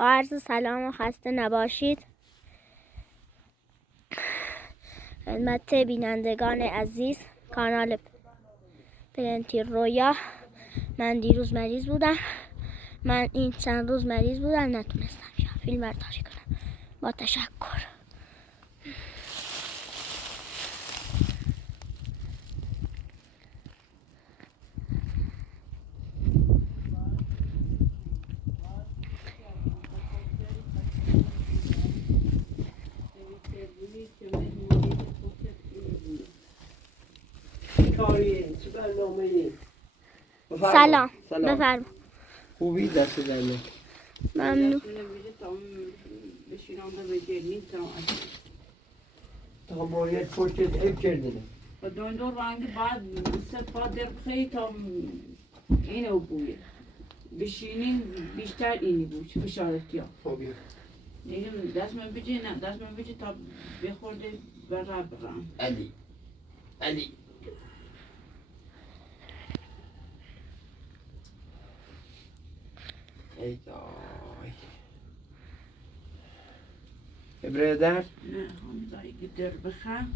با عرض سلام و خسته نباشید خدمت بینندگان عزیز کانال پلنتی رویا. من دیروز مریض بودم، من این چند روز مریض بودم، نتونستم فیلم برداری کنم. با تشکر. سلام. بفرما. خوبی؟ دست در نکنه. ممنون. تا باید پشتت حب کردنه و دور رنگی بعد سپا در بخیری تا اینو بوید بشینین بیشتر اینی بود فشارتی ها. خوبی دیگه دست من بجی نه دست من بجی تا بخورده برم علی ای دای برادر؟ نه هم دایی در بخیر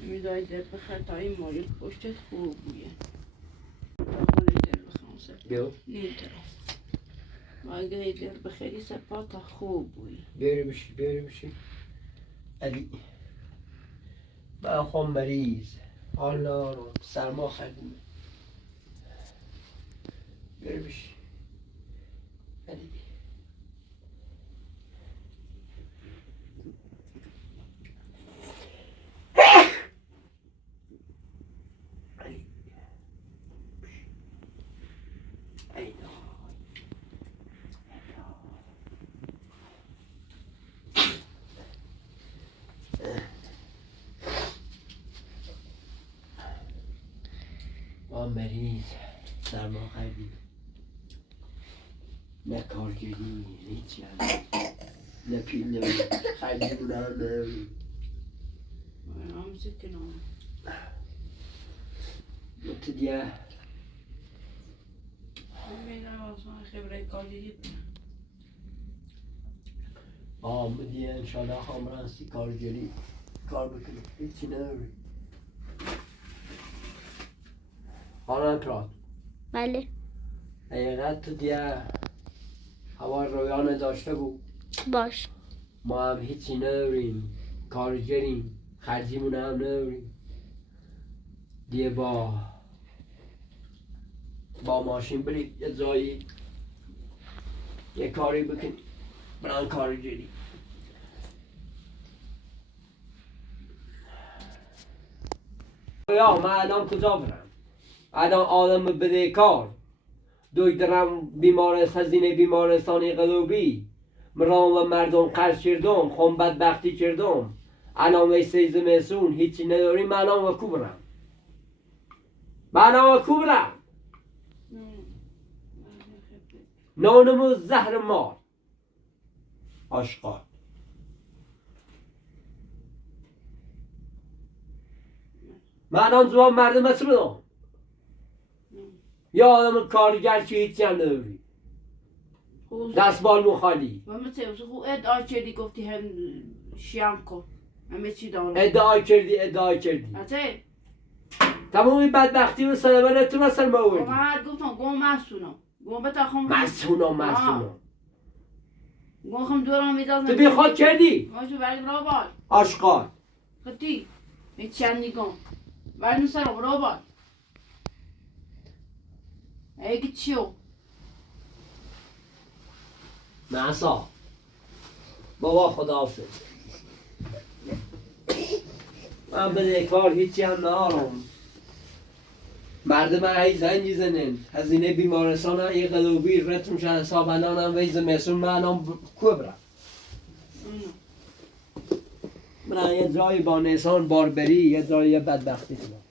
میدای در بخیر تا این مالی پشتت خوب بوید مالی در بخیر بیو نیم طرف مالی در بخیری سپا تا خوب بوید بیاری بشی علی من خواهم مریض حال ندارم سرما خردیم بیاری بشی علی ما مریض سرما خردیم نه کارگری هیچی هم نه پیل نمیم خردیم هم نمیم هم سکنم متدیه میدونم اصلا خبره کارگری آمدیه انشالله خامرانسی کارگری کار بکنی هیچی نداری حالا پرات بله. حقیقت تو دیگه هوا رویانه داشته بود باش. ما هم هیچی نداریم کارگریم خرجیمون هم نداریم دیگه با ماشین برید یه جایی یه کاری بکنی بران کارگری یا من الان کجا برم الان آدم بده کار دارم بیمارستان هزینه بیمارستانی قلوبی مرام و مردم قرض کردم خون بدبختی کردم الان ویسه زمستون هیچی نداریم من الان و کو برم نانمو زهر مار آشقال من الان جواب مردم هست بدم یا آدم کارگر که هیچی هم نداری دستبال مخالی و مثل خود ادعا کردی گفتی هم شیام کن همه چی دارم ادعا کردی اته تمامی بدبختی و سلامت تو را سر ما و آوردی من گفتم گم مسونم گم بتاخم مسونم گم خم دورم میدازم تو بی خود کردی ماشو برد برا بال آشقال خطی هیچی نگم برد سرم برا بال ایگی چیو معصا بابا خداحافظ من به کار هیچی هم ندارم مردم هی زنگی زنن هزینه بیمارستان ها یه قلوبی رتم شد حساب الان هم ویز مسون من الان کو برم من یه جایی با نیسان باربری یه جایی بدبختی کنم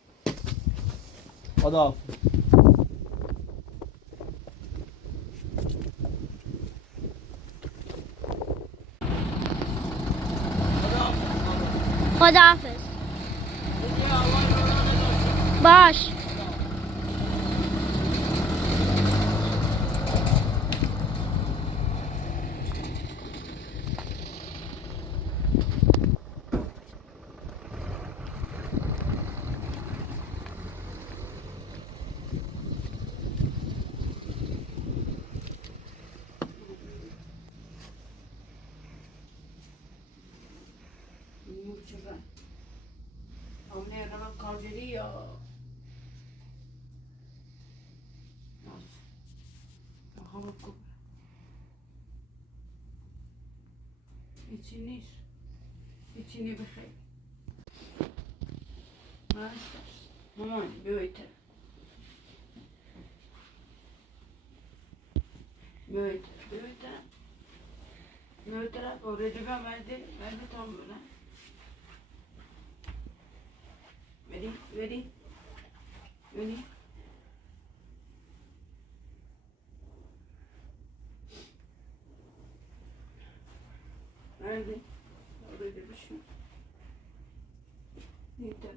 خداحافظ خداحافظ. باش. چرا همونه رمان کارجری یا همه کن هیچی نیست هیچی نی بخیر مامان بیایید بیایید اوردی با مرده تام بودن بری مرده اوردی بشون نیتر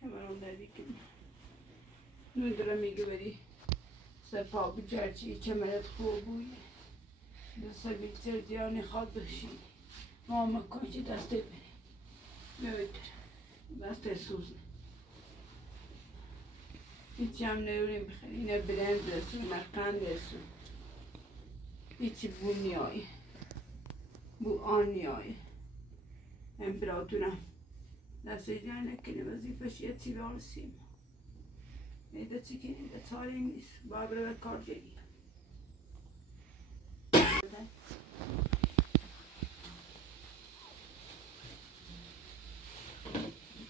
hemen onları dikeyim. Nödüremiyor beri. Sefa bir cerçi çemelet خوبوی. دست بیشتر دیانی خواد بشی. ماما کاچی دست بری. بیایید. دست سوز. هیچی هم نوریم بخیر. اینه برند دستو، اینه قند دستو. هیچی بو نیایی. بو آن نیایی. امپراتورم. دست ایجان نکنه وظیفش یه چی برسیم. ایده چی که ایده چاره نیست. بابره کار جدی.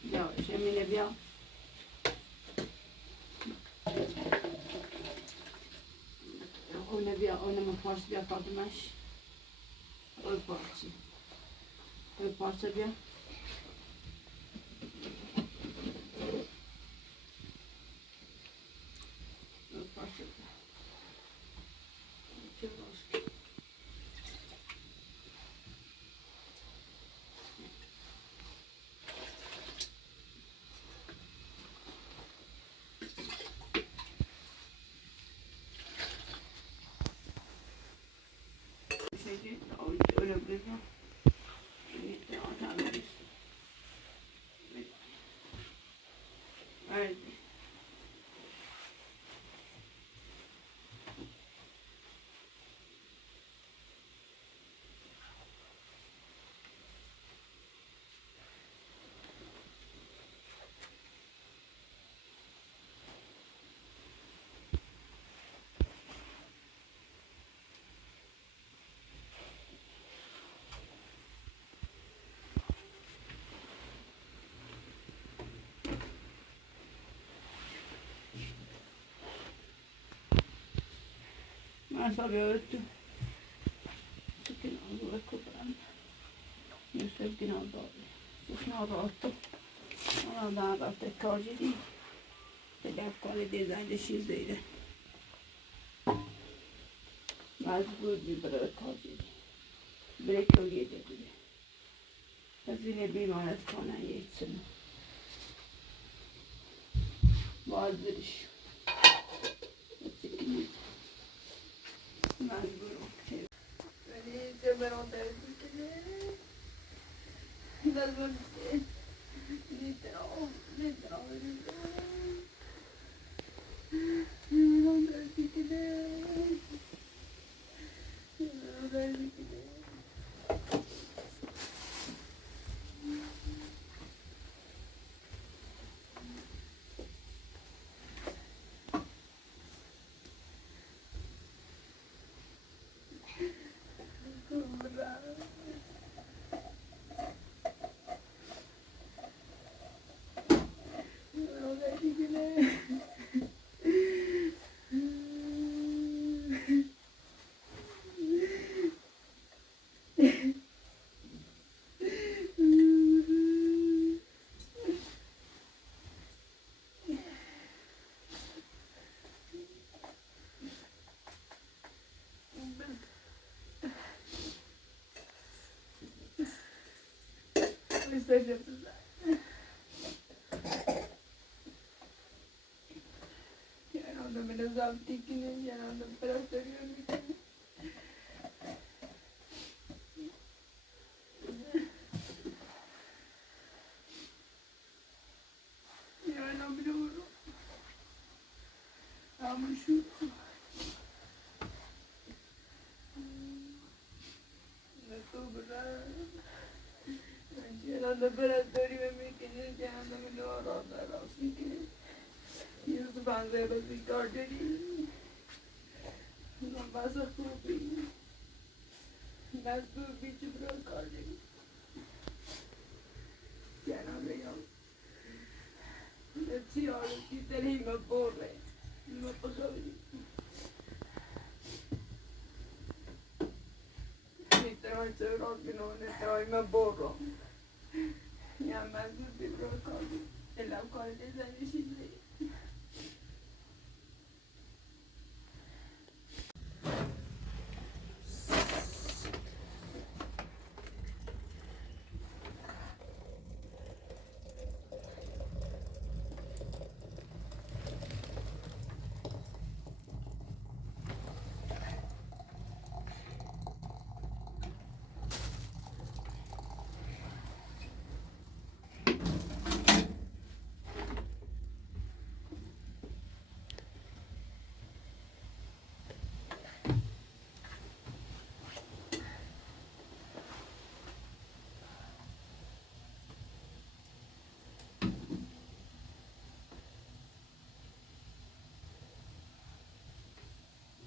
بیا شمینه بیا. اونه بیا اونه مفارس بیا فاطمش. اوی پارچی. اوی پارچه بیا. Öyle bir şey. İşte atamıyoruz. Evet. Ma sapete, perché non lo ecco prendere. Io sto che non do, sono rotto, non ho dato te cose lì, e da quale design decidere. Ma sgurbi per le cose lì, brecco dietro lì. La fine prima la scona iniziano. Vazgeçiş. Mecburum. Öyleyse ben onda üzüldüm. Nasıl bir nedir o? Nedir o? Ben onda üzüldüm. Ben onda üzüldüm. Mesaj yaptılar. Yanında beni zaptikinin yanında biraz dönüyorum. Yanabiliyorum. Ama şu nasıl bırak? da برنداری و میکنه جهنم نارا دراز میکنه یوسف and Roya بازی کار داری بس خوبی بس خوبی چه برای کار داری جناب بیام چی آرزی داری ما بره ما بخوابی میترای سرات بینونه ترای ما بره یا من زودی برای کار داری الان کار نزنشی داری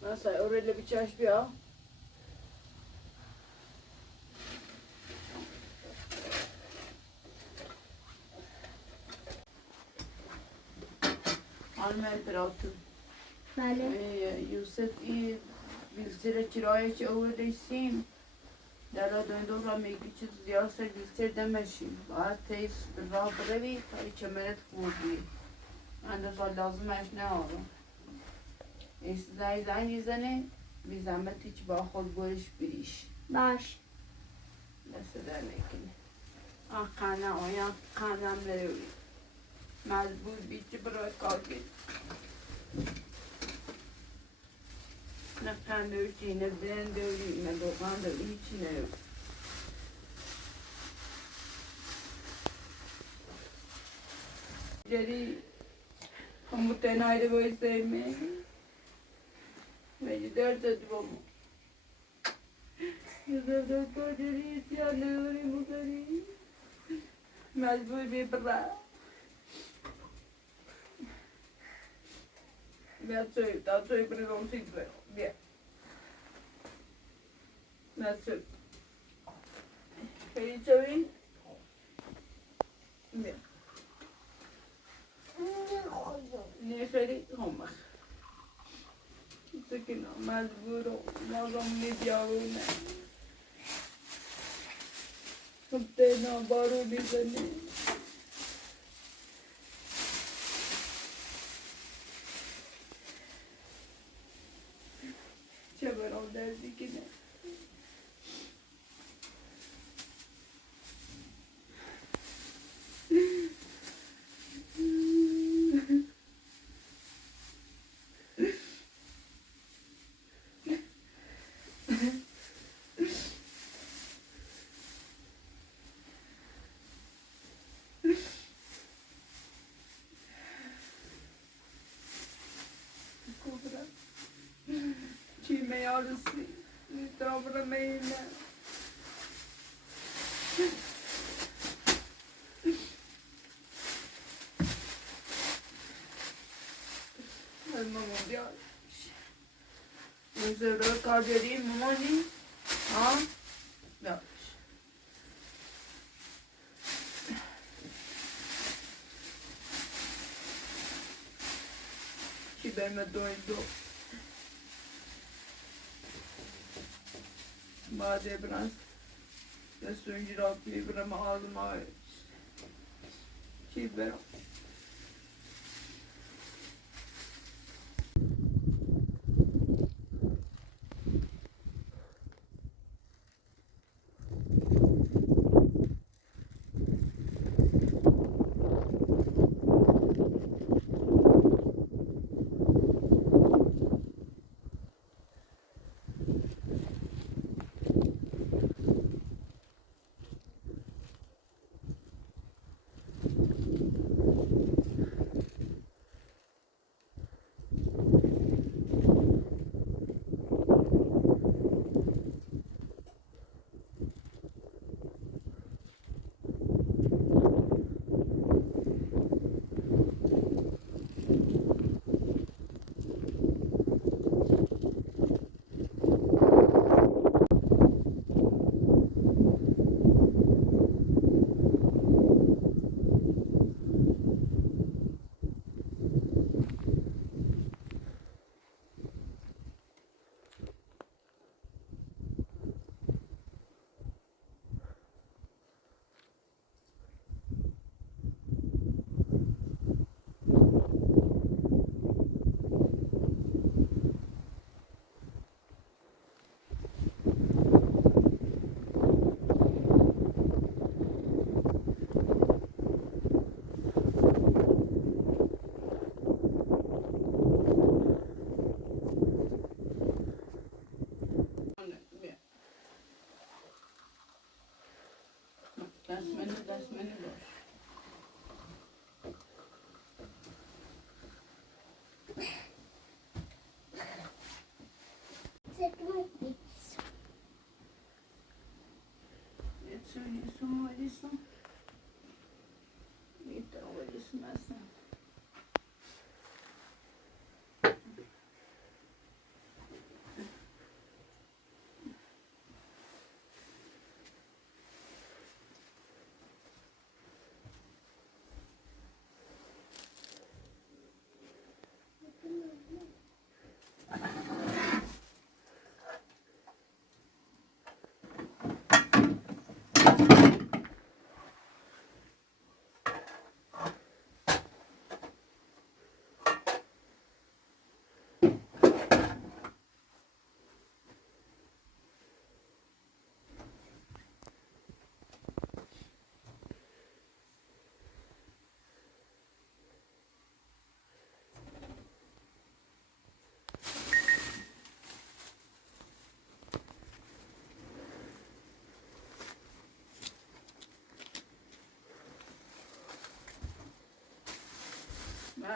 Nasıl öyle bir çeş bir ya? Almel pratım. بله Yusuf iyi bilsire kiraya çi öyleysim. Dara döndü ra meki çiz ziyarsa bilsir demeşim. Baat teyiz rah brevi tari çemeret kurdi. Ben de sonra lazım eş ne ağrım. زنگ میزنه بی زحمت هیچ با خود برش بریش باش دست در نکنه قنه آیا قنم نروی مجبور بیچه برای کار گید نه قندوچی نه برندوی نه دوغندوی هیچی نروی جری همون ayrı boyu sevmeyi Beni dert etti baba. Yüzümden kocayı isyanlıyorum bu gari. Mecbur bir bırak. Ben söyleyeyim, daha söyleyeyim bir onu sildirim. Bir. Ben söyleyeyim. Beni söyleyeyim. Bir. Ne söyleyeyim? Olmaz. Sakın mecbur lazım ne diyorum ne. Hıptena baro bizane. Çabar ol derdi ki ne. Çiğme yarısı, etrafına meyille. Elmam oldu ya. Yüzüğü kar vereyim mi hani? Ha? Ya. Ci ben doydu. Madem biraz da sönce rahatlayıp ama ağzıma şey ben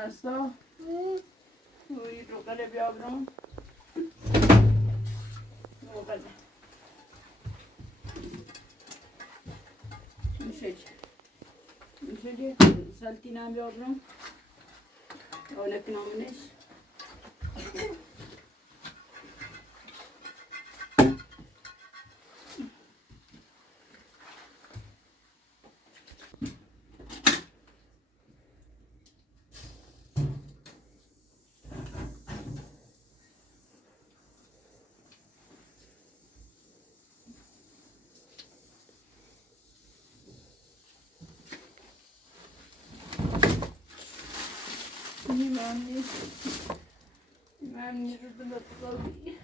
Asla. Ui, rogale biabron. Rogale. میشه که سلطینم بیابرم اولک نامنش من رو بلطفی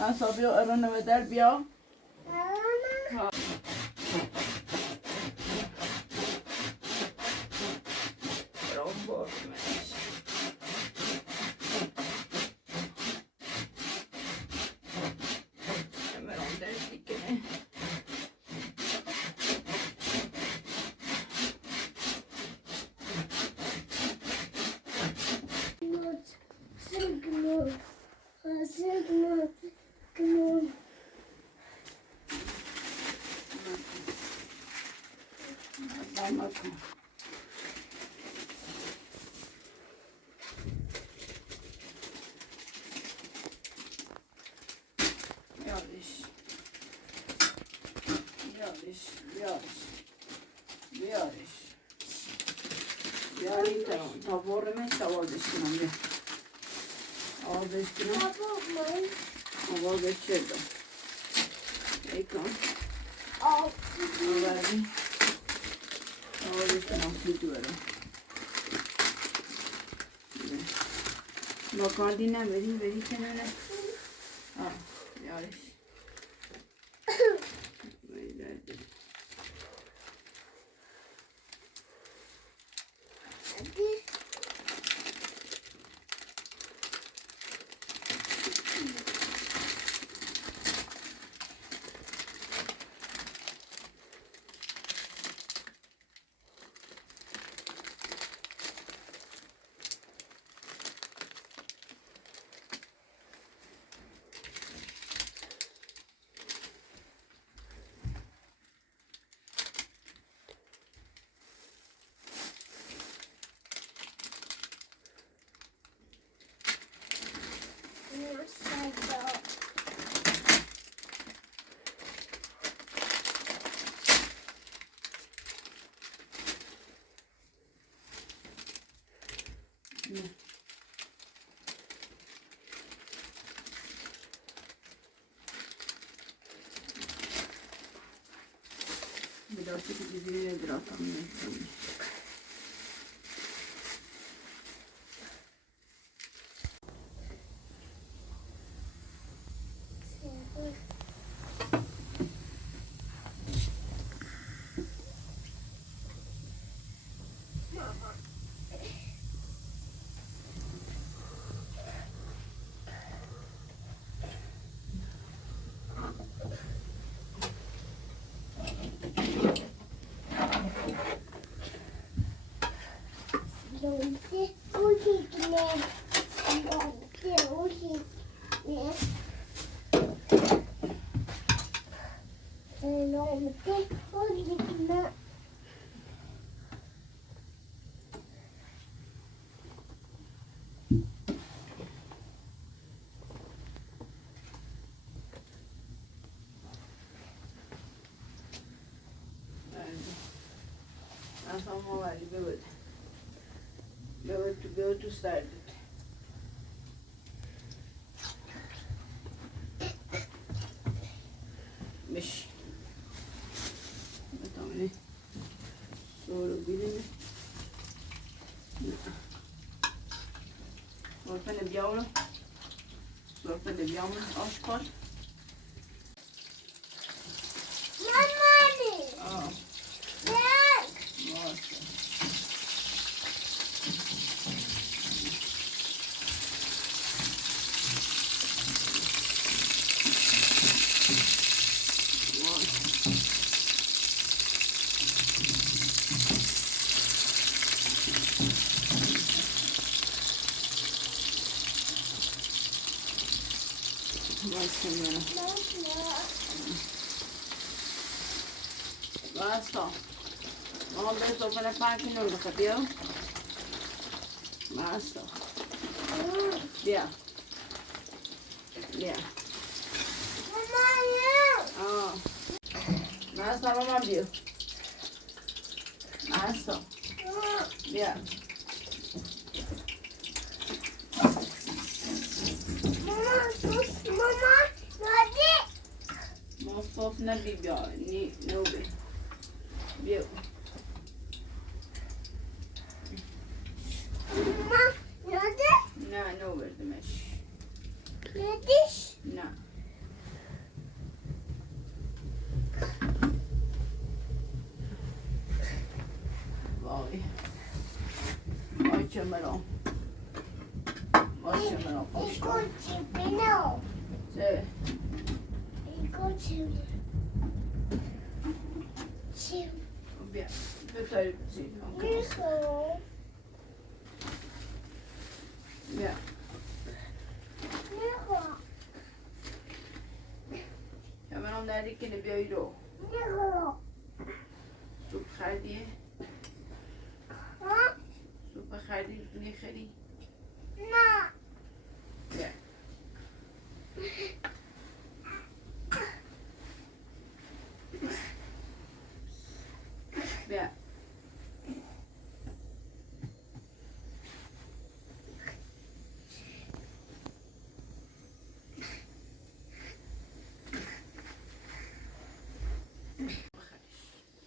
من صابی و ارانه به در بیا بیاری تا برمش آوازش کنم بیا آوازش کنم آوازش چه دم ای کن آوازی آوازش کنم سیتو برم با کاندی نمیدیم بری کنونه بیارش Biraz da gidiyor biraz anlayacağım. Go to start it. Mish. Bakalım. Sonra birini. Orada ne bir اولو ظرف لبیامون آشکال مامانی باشه Basta. Vamos a ver esto para pan que no lo capió. Basta. Ya. Ya. Ah. Basta, mamá vio. Basta. Ya. ماما نادی مصطف ندی بیا نو بیا ماما نادی نه نو بردمش نادیش نه وای وای چمرام وای چمرام ایگو چی بینو چه ایگو چی چی بیا بتاری بزید میخو بیا میخو چمرام دردی کنه بیایی رو میخو سوپ خریدیه ها سوپ خریدی میخری نه بیا بیا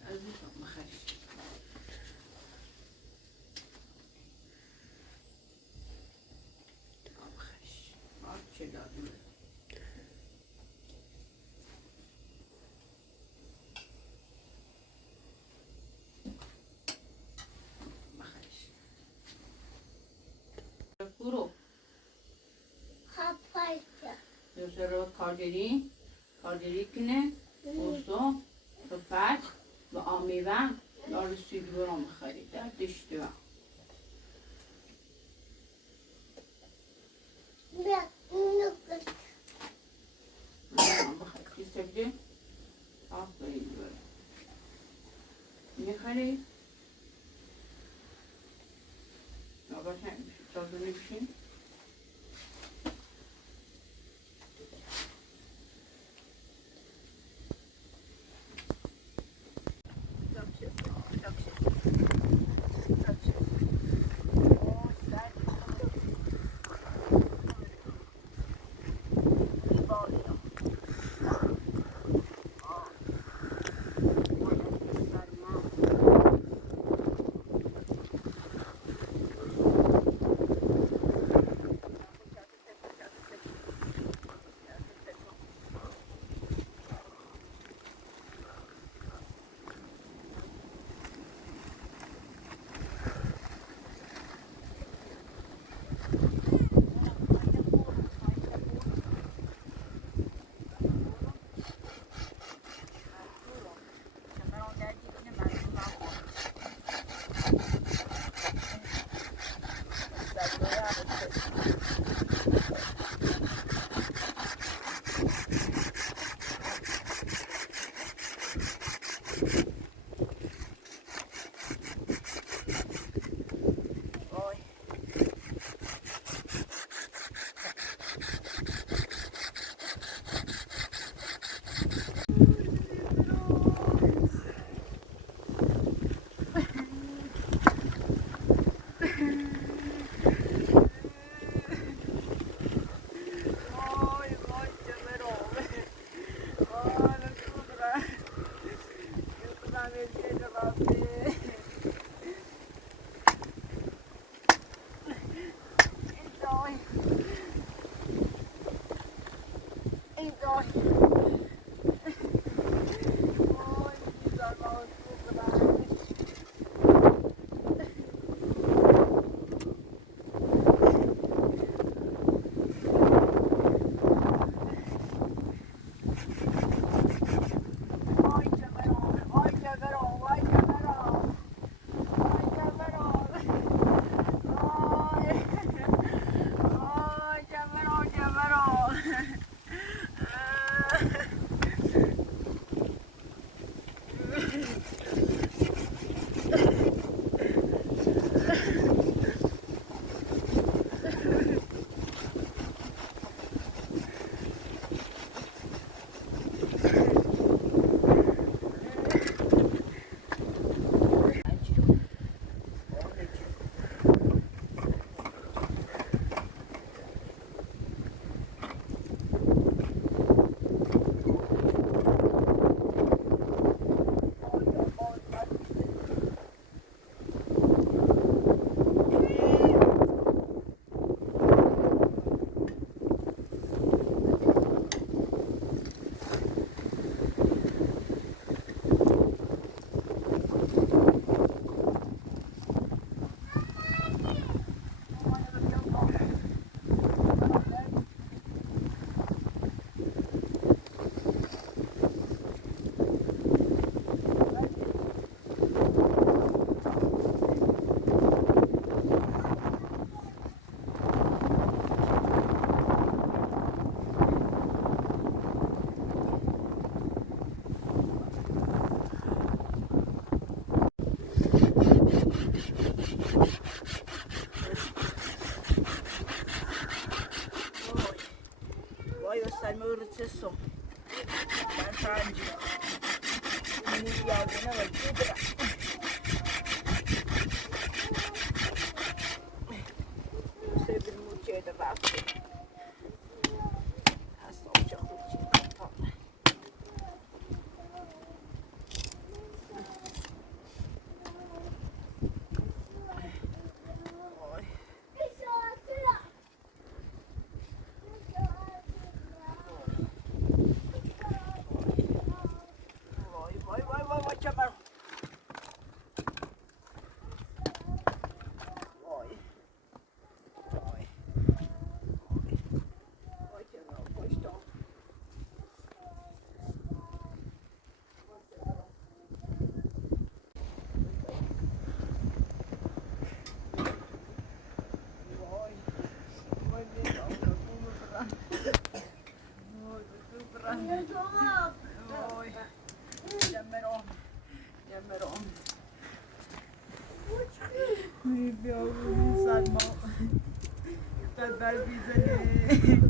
عزیزم بخش بخش چه دادیم بخش برو خپایده دوسرا کارگری کنه اوزو رفت و آمیوه دار سیدو رو میخریده دشتی و بیا اینو کن بخری سبجه آفرین بره میخری نگاه تازه میشین بیا سلمان. داد بر بیزنه.